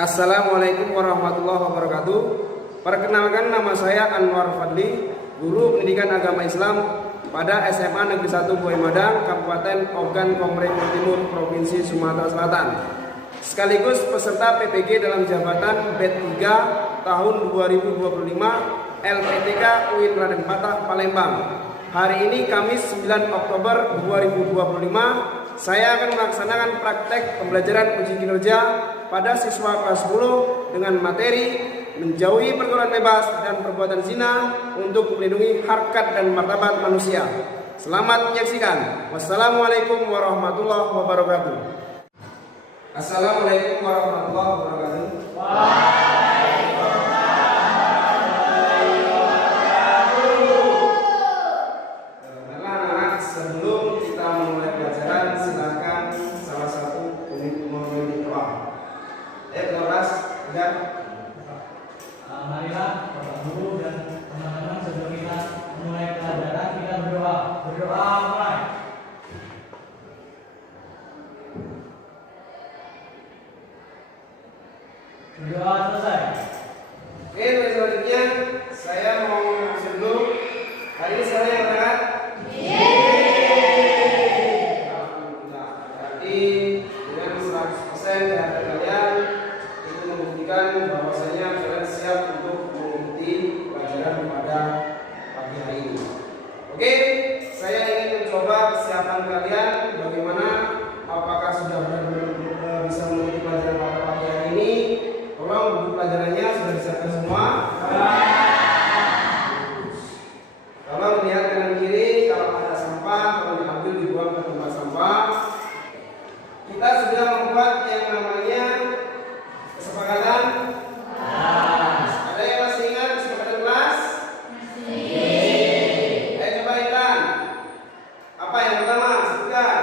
Assalamualaikum warahmatullahi wabarakatuh. Perkenalkan, nama saya Anwar Fadli, guru pendidikan agama Islam pada SMA Negeri 1 Buai Madang, Kabupaten Ogan Komering Timur, Provinsi Sumatera Selatan. Sekaligus peserta PPG dalam jabatan B3 tahun 2025 LPTK UIN Raden Patah, Palembang. Hari ini Kamis 9 Oktober 2025, saya akan melaksanakan praktek pembelajaran uji kinerja pada siswa kelas 10 dengan materi menjauhi pergaulan bebas dan perbuatan zina untuk melindungi harkat dan martabat manusia. Selamat menyaksikan. Wassalamualaikum warahmatullahi wabarakatuh. Assalamualaikum warahmatullahi wabarakatuh. Sebelum kita memulai pelajaran, silakan salah satu memilih doa. Marilah Bapak Guru dan teman-teman, sebelum kita memulai pelajaran, kita berdoa. Berdoa mulai. Berdoa selesai. Oke, selanjutnya saya mau langsung dulu. Hari ini saya yang berangkat. Dengan 100% dari kalian itu membuktikan bahwasanya kalian siap untuk mengikuti pelajaran pada pagi hari ini. Oke, saya ingin mencoba kesiapan kalian bagaimana, apakah sudah benar-benar bisa mengikuti pelajaran pada pagi hari ini. Tolong buku pelajarannya sudah disiapkan semua. Tolong lihat kanan kiri, kalau ada sampah tolong diambil, dibuang ke tempat sampah. Kita sudah membuat yang namanya kesepakatan kelas. Ada yang masih ingat kesepakatan kelas? Masih. Ayo coba ingat. Apa yang pertama? Sebutkan.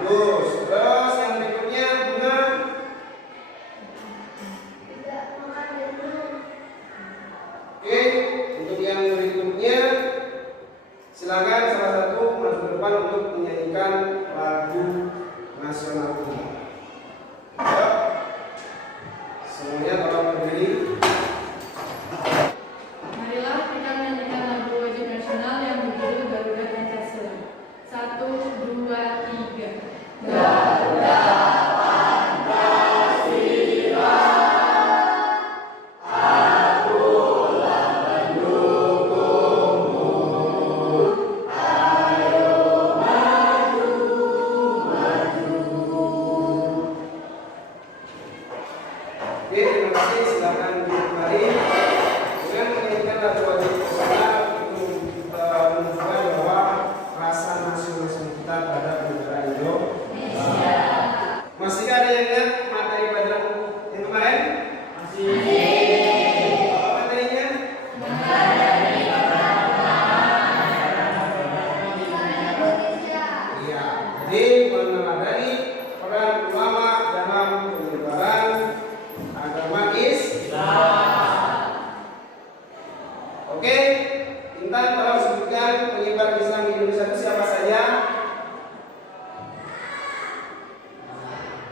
Bagus. Terus yang berikutnya, bunga. Oke. Untuk yang berikutnya, silakan salah satu maju ke depan untuk menyanyikan lagu nasional kita. Ayo, semuanya tolong berdiri. Marilah kita menyanyikan lagu wajib nasional yang berjudul Garuda Pancasila. 1, 2, 3. Garuda Pancasila, akulah pendukungmu. Ayo maju, maju. Oke, terima kasih. Silakan duduk kembali. Dengan menyanyikan lagu wajib nasional itu menunjukkan bahwa rasa nasionalisme kita terhadap negara Indonesia. Masih ada yang ingat materi pelajaran yang kemarin? Masih. Apa materinya? Iya. Jadi meneladani peran ulama dalam penyebaran agama Islam. Oke, Intan tolong sebutkan penyebar Islam di Indonesia itu siapa saja?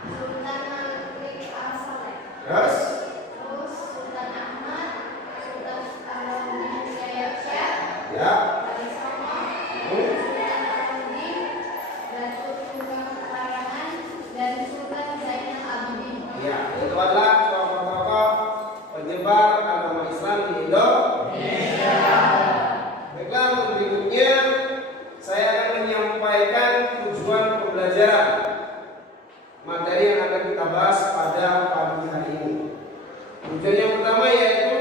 Sultan Malik Al-Saleh, Terus? terus Sultan Ahmad, Sultan Alauddin Syekh, Ya. Wali Songo, Sultan Alauddin, Datuk Tunggal Larangan, dan Sultan Zainal Abidin. Ya, itu adalah tokoh-tokoh penyebar agama Islam di Indonesia. Baiklah, untuk berikutnya saya akan menyampaikan tujuan pembelajaran materi yang akan kita bahas pada pagi hari ini. Tujuan yang pertama yaitu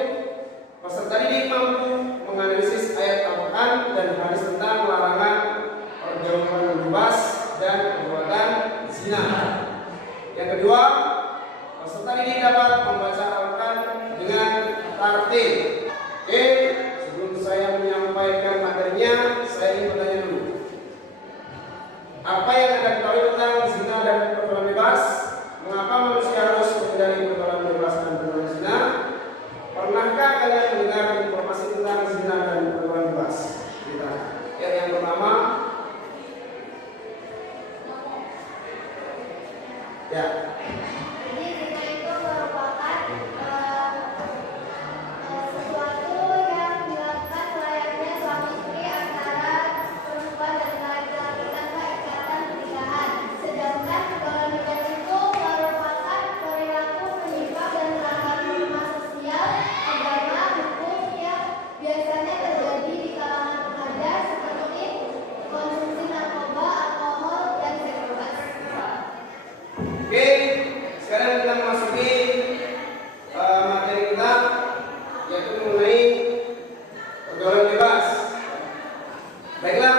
peserta didik mampu menganalisis ayat Al-Quran dan hadis tentang larangan pergaulan bebas dan perbuatan zina. Yang kedua, peserta didik dapat membaca Al-Quran dengan tartil. Oke, sebelum saya menyampaikan materinya, saya ingin bertanya dulu. Apa yang Anda ketahui tentang zina dan pergaulan bebas? Mengapa manusia harus menghindari pergaulan bebas dan pergaulan zina? Pernahkah kalian mendengar informasi tentang zina dan pergaulan bebas? Kita. Yang pertama, ya. Jadi zina itu merupakan sesuatu yang dilakukan selayaknya suami istri antara perempuan dan laki-laki tanpa ikatan pernikahan. Sedangkan pergaulan bebas itu merupakan perilaku menyimpang dan melanggar norma sosial, agama, hukum yang biasanya terjadi di kalangan remaja seperti konsumsi narkoba, alkohol, dan seks bebas. Oke, sekarang kita memasuki materi kita, yaitu mengenai pergaulan bebas. Baiklah,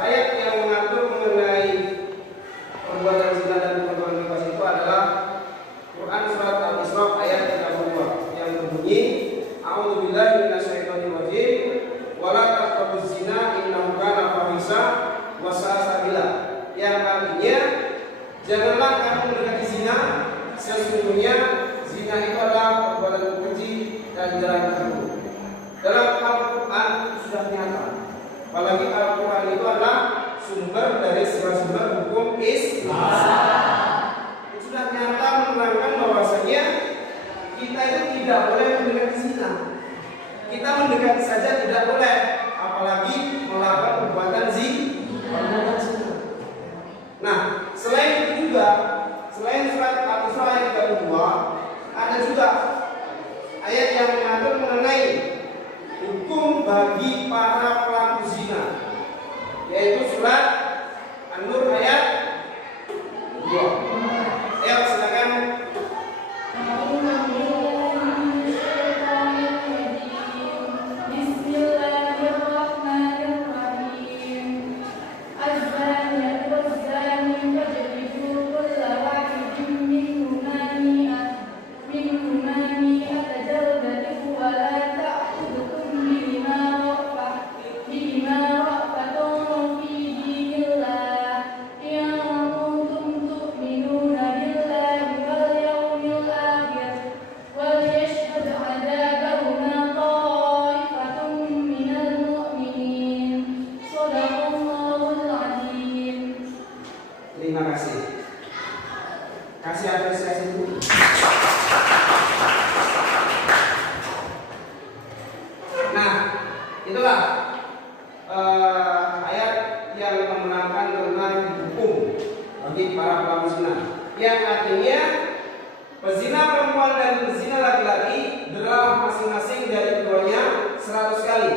ayat yang mengatur mengenai perbuatan zina dan pergaulan bebas itu adalah Quran surat Al-Isra ayat 32 yang berbunyi, A'udzubillahi minasyaitonir rajim, wala taqrabuz zina innahu kana fahisha wa sa'a sabila. Yang artinya, janganlah kamu mendekati zina, sesungguhnya zina itu adalah perbuatan keji dan jalan buruk. Dalam Al-Quran sudah nyata. Apalagi Al-Quran itu adalah sumber dari segala sumber hukum Islam. Sudah nyata menerangkan bahwasanya kita itu tidak boleh mendekati zina. Kita mendekati saja tidak boleh, apalagi melakukan perbuatan zina. Nah, selain itu juga, selain surat Al-Isra ayat 32, ada juga ayat yang mengatur mengenai hukum bagi para pelaku zina, yaitu surat An-Nur ayat 2. Ayo silakan. Terima kasih. Kasih apresiasi dulu. Nah, itulah ayat yang menerangkan tentang hukum bagi para pelaku zina, yang artinya pezina perempuan dan pezina laki-laki beralah masing-masing dari keduanya 100 kali,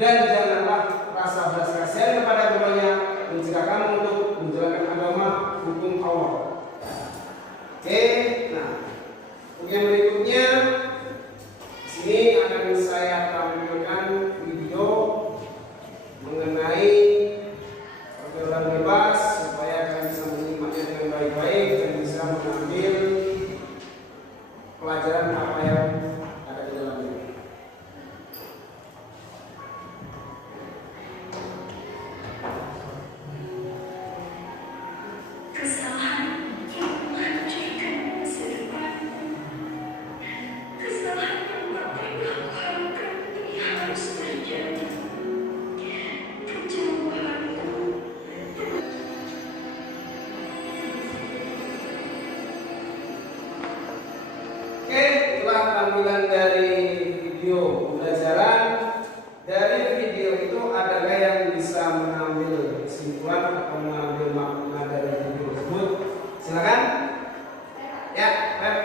dan janganlah rasa belas kasihan kepada keduanya mencegah kamu untuk menjalankan agama hukum Allah. Oke, nah untuk yang berikutnya sini akan saya tampilkan video mengenai pergaulan bebas supaya kalian bisa menyimaknya dengan baik-baik dan bisa mengambil pelajaran apa yang ada di dalamnya. Kesalahan yang menghancurkan masa depanmu, kesalahan yang tak pernah kuharapkan ini harus terjadi. Kejauhanmu. Oke, itulah tampilan dari video pembelajaran. Dari video itu adakah yang bisa mengambil kesimpulan atau mengambil makna dari video tersebut? Silakan. Ya, Pep.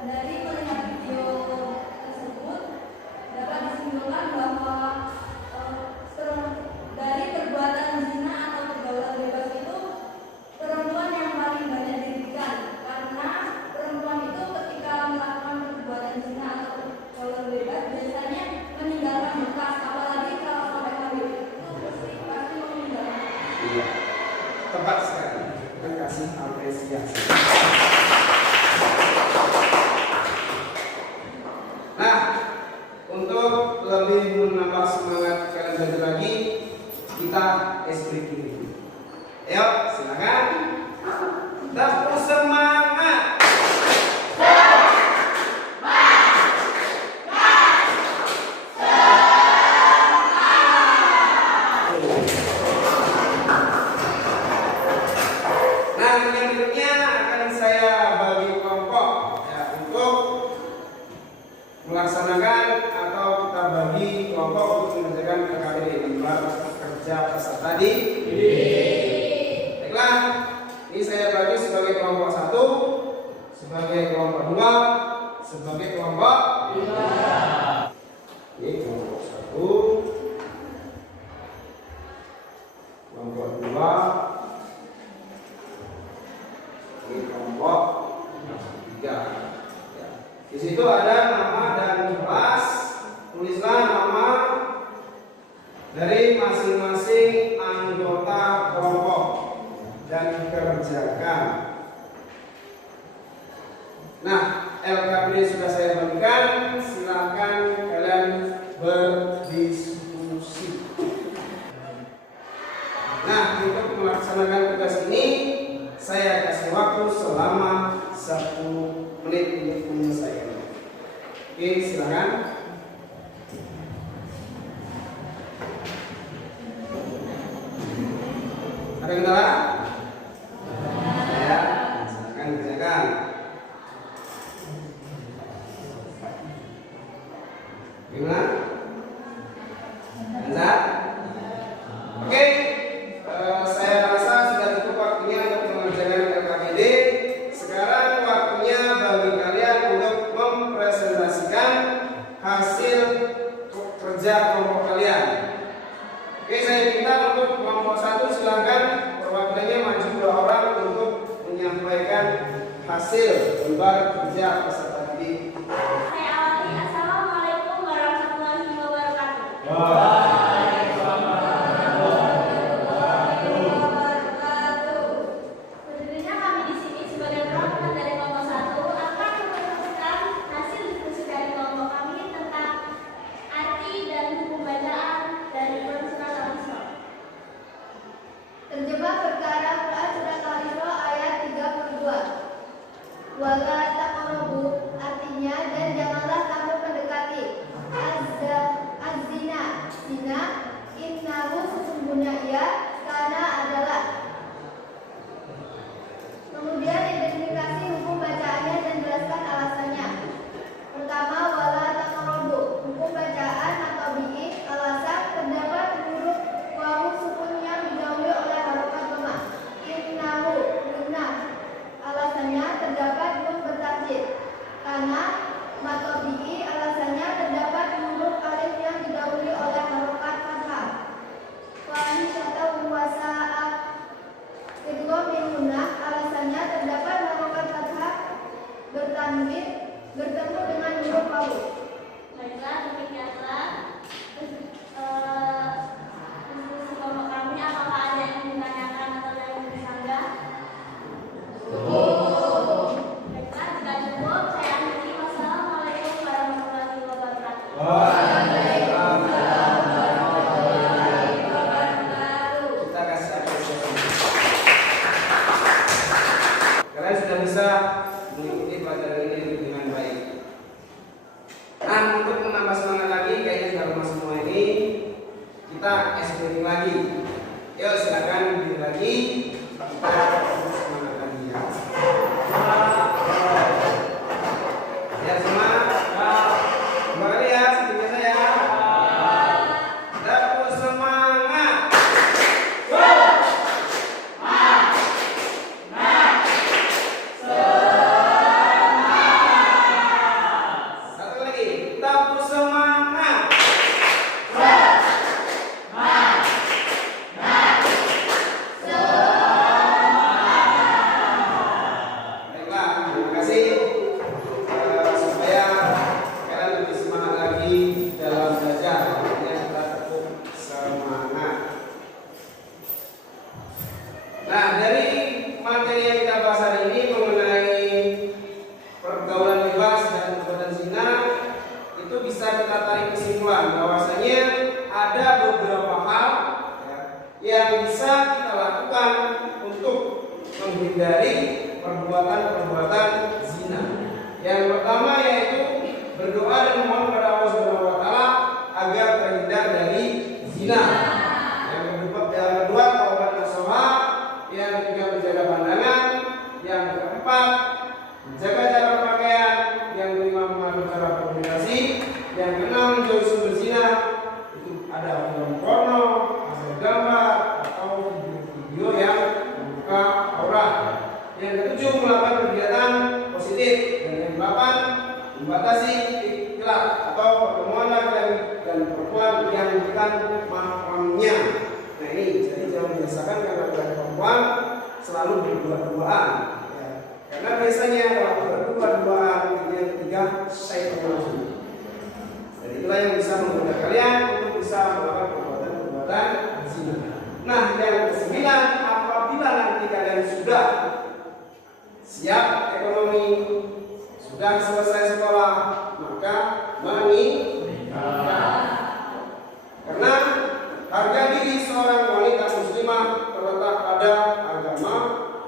Dari melihat video tersebut dapat disimpulkan bahwa dari perbuatan zina atau pergaulan bebas itu perempuan yang paling banyak dirugikan, karena perempuan itu ketika melakukan perbuatan zina atau pergaulan bebas biasanya meninggalkan bekas, apalagi kalau sampai hamil itu pasti meninggalkan. Iya, tepat sekali. Kita kasih apresiasi. Nah, untuk lebih menambah semangat kalian belajar lagi, kita break dulu. Ayo, silakan. Tepuk semangat. Nah, yang berikutnya 2 sebagai kelompok 3. Ini kelompok 1, kelompok 2, ini kelompok 3. Ya. Di situ ada nama dan kelas. Tulislah nama dari masing-masing anggota kelompok dan kerjakan. Nah, LKPD sudah saya bagikan, silakan kalian berdiskusi. Nah, untuk melaksanakan tugas ini saya kasih waktu selama 1 menit untuk menyelesaikan. Oke, silakan. Ada kendala? Ya, silakan kerjakan. Gimana? Lancar? Oke, saya rasa sudah cukup waktunya untuk mengerjakan LKPD. Sekarang waktunya bagi kalian untuk mempresentasikan hasil kerja kelompok kalian. Oke, saya minta untuk kelompok 1 silakan perwakilannya maju 2 orang untuk menyampaikan hasil gambar kerja peserta didik. Saya awali. Assalamualaikum warahmatullahi wabarakatuh. Tentunya kami di sini sebagai perwakilan dari kelompok 1 akan mempresentasikan hasil diskusi dari kelompok kami tentang arti dan hukum bacaan dari Al-Isra. Terjemah perkara Quran surat Al-Isra ayat 32. Wala taqrabu, artinya dan janganlah kamu mendekati az-zina, zina, innahu sesungguhnya ia, karena adalah. Kemudian identifikasi hukum bacaannya dan jelaskan alasannya. Pertama, wala taqrabu, hukum bacaan atau bi'i, alasan terdapat huruf wawu sukun yang didahului oleh harokat lemah. Innahu, guna. Alasannya terdapat nun bertasydid. Karena matobi'i, alasannya terdapat huruf alif yang didahului oleh harokat fathah. Wahisyata wasa'a. Kedua minuna, alasannya terdapat harokat fathah bertanwin bertemu dengan huruf wawu. Baiklah, demikianlah diskusi kelompok kami. Apakah ada yang ditanyakan atau yang disanggah? Baiklah, jika cukup, saya akhiri. Wassalamualaikum warahmatullahi wabarakatuh. Kita kasih apresiasi. Kalian sudah bisa mengikuti pelajaran ini dengan baik. Nah, untuk menambah semangat lagi, kayaknya sudah lama semua ini, kita SPP lagi. Yuk, silakan berdiri lagi. Kita semangat lagi ya. Lihat semua. Coba kali ya, seperti biasa ya. Dapur semangat. Satu lagi, dapur semangat. Baiklah, terima kasih. Supaya kalian lebih semangat lagi dalam belajar, makanya kita tetap semangat. Nah, dari materi yang kita bahas hari ini mengenai pergaulan bebas dan perbuatan zina, itu bisa kita tarik kesimpulan bahwasanya ada beberapa hal yang bisa kita lakukan untuk menghindari perbuatan-perbuatan zina. Yang pertama yaitu berdoa dan memohon kepada Allah Subhanahu wa taala agar terhindar dari zina. Yang kedua taubat nasuha, yang ketiga menjaga pandangan, yang keempat menjaga cara pakaian, yang kelima mengatur cara komunikasi, yang keenam menjauhi sumber zina. Itu ada film porno, hasil gambar atau video-video yang membuka aurat. Yang ketujuh melakukan kegiatan positif, dan yang membatasi ikhtilaf atau pertemuan laki-laki dan perempuan yang bukan mahramnya. Nah ini jadi jangan biasakan karena laki-laki perempuan selalu berdua-duaan. Ya. Karena biasanya kalau berdua-duaan yang ketiga syaitan. Jadi itulah yang bisa menggoda kalian untuk bisa melakukan perbuatan zina. Nah yang kesembilan, apabila nanti kalian sudah siap ekonomi, sudah selesai sekolah, maka menikah. Karena harga diri seorang wanita muslimah terletak pada agama,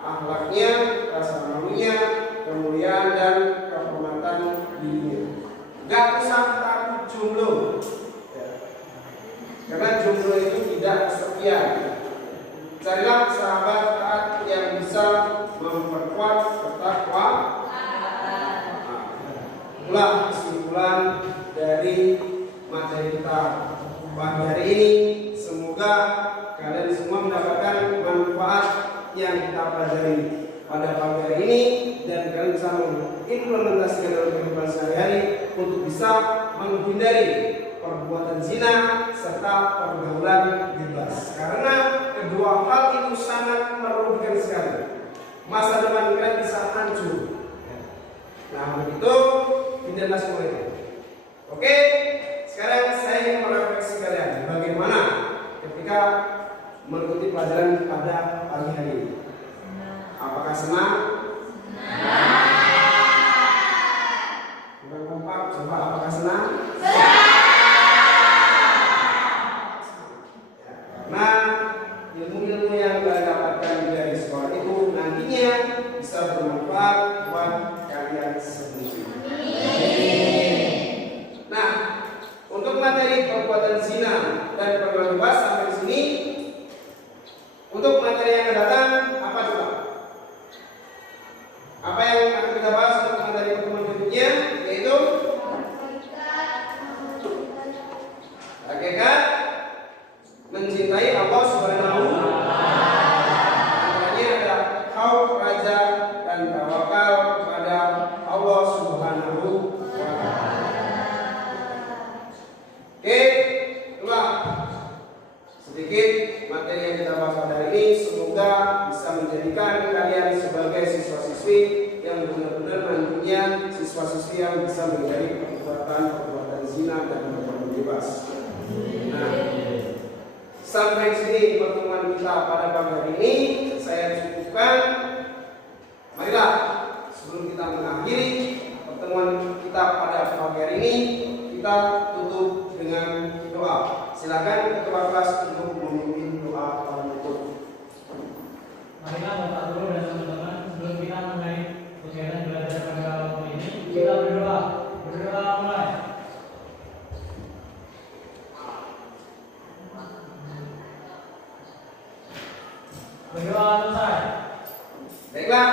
akhlaknya, rasa malunya, kemuliaan dan kehormatan dirinya. Gak usah takut jomblo, ya. Karena jomblo itu tidak kesepian. Carilah sahabat taat yang bisa memperkuat ketakwaan. Itulah kesimpulan dari materi kita pagi hari ini. Semoga kalian semua mendapatkan manfaat yang kita pelajari pada pagi hari ini dan kalian bisa mengimplementasikan dalam kehidupan sehari-hari untuk bisa menghindari perbuatan zina serta pergaulan bebas. Karena kedua hal itu sangat merugikan sekali. Masa depan kalian bisa hancur. Nah begitu tidak semua itu. Oke, sekarang saya ingin merefleksi kalian bagaimana ketika mengikuti pelajaran pada pagi hari ini. Apakah senang? Bukan kompak, coba apakah senang? Karena ilmu-ilmu yang kalian dapatkan dari sekolah itu nantinya bisa bermanfaat buat kalian sendiri. Nah, untuk materi perbuatan zina dan pergaulan bebas sampai di sini. Untuk materi yang akan datang apa coba? Apa yang akan kita bahas untuk materi pertemuan berikutnya? Yaitu hakikat mencintai Allah Subhanahu wa Ta'ala. Antaranya ada khauf raja dan tawakal kepada Allah Subhanahu wa Ta'ala. Oke, itulah sedikit materi yang kita bahas pada hari ini. Semoga bisa menjadikan kalian sebagai siswa-siswi yang benar-benar nantinya siswa-siswi yang bisa menjadi perbuatan zina dan perbuatan bebas. Nah, sampai sini pertemuan kita pada pagi hari ini saya cukupkan. Marilah sebelum kita mengakhiri pertemuan kita pada pagi hari ini, kita tutup dengan doa. Silakan ketua kelas untuk memimpin doa penutup. Marilah Bapak Guru dan teman-teman, sebelum kita mulai kegiatan belajar pada waktu ini, kita berdoa. Berdoa mulai. Berdoa selesai. Baiklah,